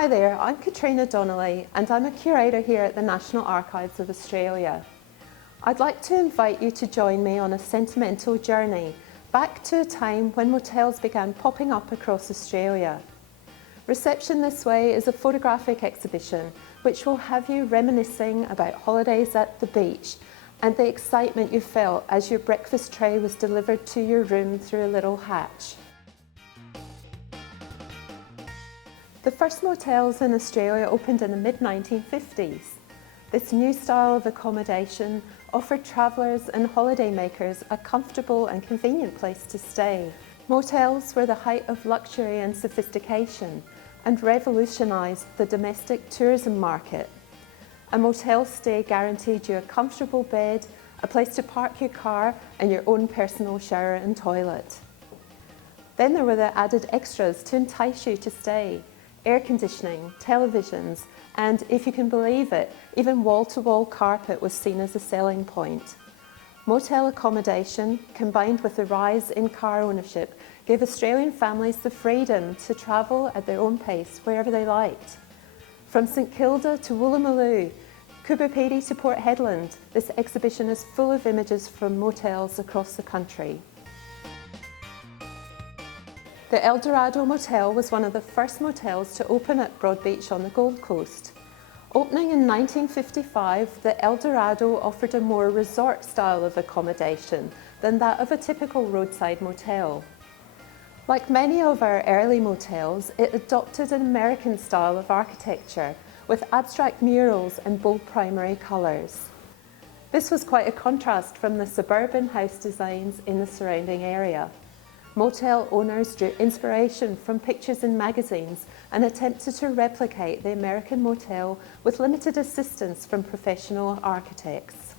Hi there, I'm Catriona Donnelly and I'm a curator here at the National Archives of Australia. I'd like to invite you to join me on a sentimental journey back to a time when motels began popping up across Australia. Reception This Way is a photographic exhibition which will have you reminiscing about holidays at the beach and the excitement you felt as your breakfast tray was delivered to your room through a little hatch. The first motels in Australia opened in the mid-1950s. This new style of accommodation offered travellers and holidaymakers a comfortable and convenient place to stay. Motels were the height of luxury and sophistication and revolutionised the domestic tourism market. A motel stay guaranteed you a comfortable bed, a place to park your car and your own personal shower and toilet. Then there were the added extras to entice you to stay. Air conditioning, televisions, and if you can believe it, even wall-to-wall carpet was seen as a selling point. Motel accommodation, combined with the rise in car ownership, gave Australian families the freedom to travel at their own pace wherever they liked. From St Kilda to Woolloomooloo, Coober to Port Hedland, this exhibition is full of images from motels across the country. The Eldorado Motel was one of the first motels to open at Broadbeach on the Gold Coast. Opening in 1955, the Eldorado offered a more resort style of accommodation than that of a typical roadside motel. Like many of our early motels, it adopted an American style of architecture with abstract murals and bold primary colours. This was quite a contrast from the suburban house designs in the surrounding area. Motel owners drew inspiration from pictures in magazines and attempted to replicate the American motel with limited assistance from professional architects.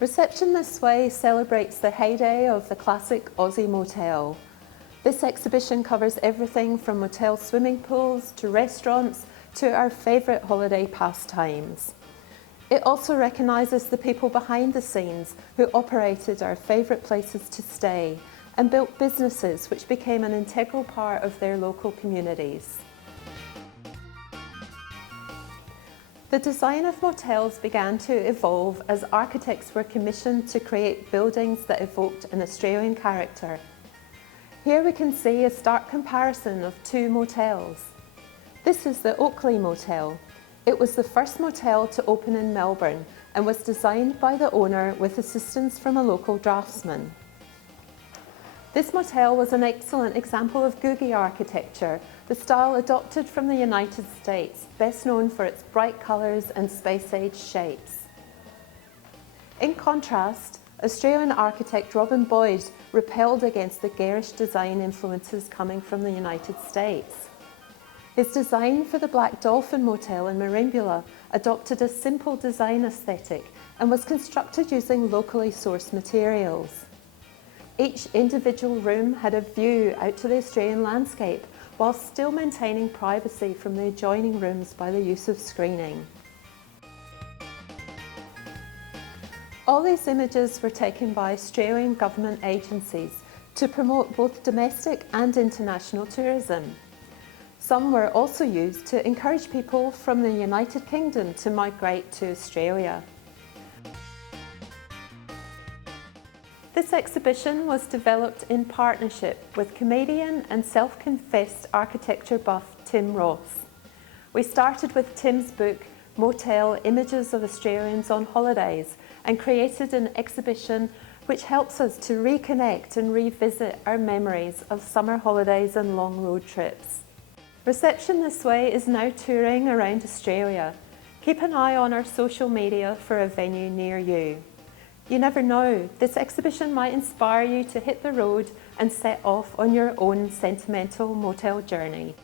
Reception This Way celebrates the heyday of the classic Aussie motel. This exhibition covers everything from motel swimming pools to restaurants to our favourite holiday pastimes. It also recognises the people behind the scenes who operated our favourite places to stay and built businesses which became an integral part of their local communities. The design of motels began to evolve as architects were commissioned to create buildings that evoked an Australian character. Here we can see a stark comparison of two motels. This is the Oakley Motel. It was the first motel to open in Melbourne and was designed by the owner with assistance from a local draftsman. This motel was an excellent example of Googie architecture, the style adopted from the United States, best known for its bright colours and space-age shapes. In contrast, Australian architect Robin Boyd repelled against the garish design influences coming from the United States. His design for the Black Dolphin Motel in Merimbula adopted a simple design aesthetic and was constructed using locally sourced materials. Each individual room had a view out to the Australian landscape while still maintaining privacy from the adjoining rooms by the use of screening. All these images were taken by Australian government agencies to promote both domestic and international tourism. Some were also used to encourage people from the United Kingdom to migrate to Australia. This exhibition was developed in partnership with comedian and self-confessed architecture buff Tim Ross. We started with Tim's book, Motel: Images of Australians on Holidays, and created an exhibition which helps us to reconnect and revisit our memories of summer holidays and long road trips. Reception This Way is now touring around Australia. Keep an eye on our social media for a venue near you. You never know, this exhibition might inspire you to hit the road and set off on your own sentimental motel journey.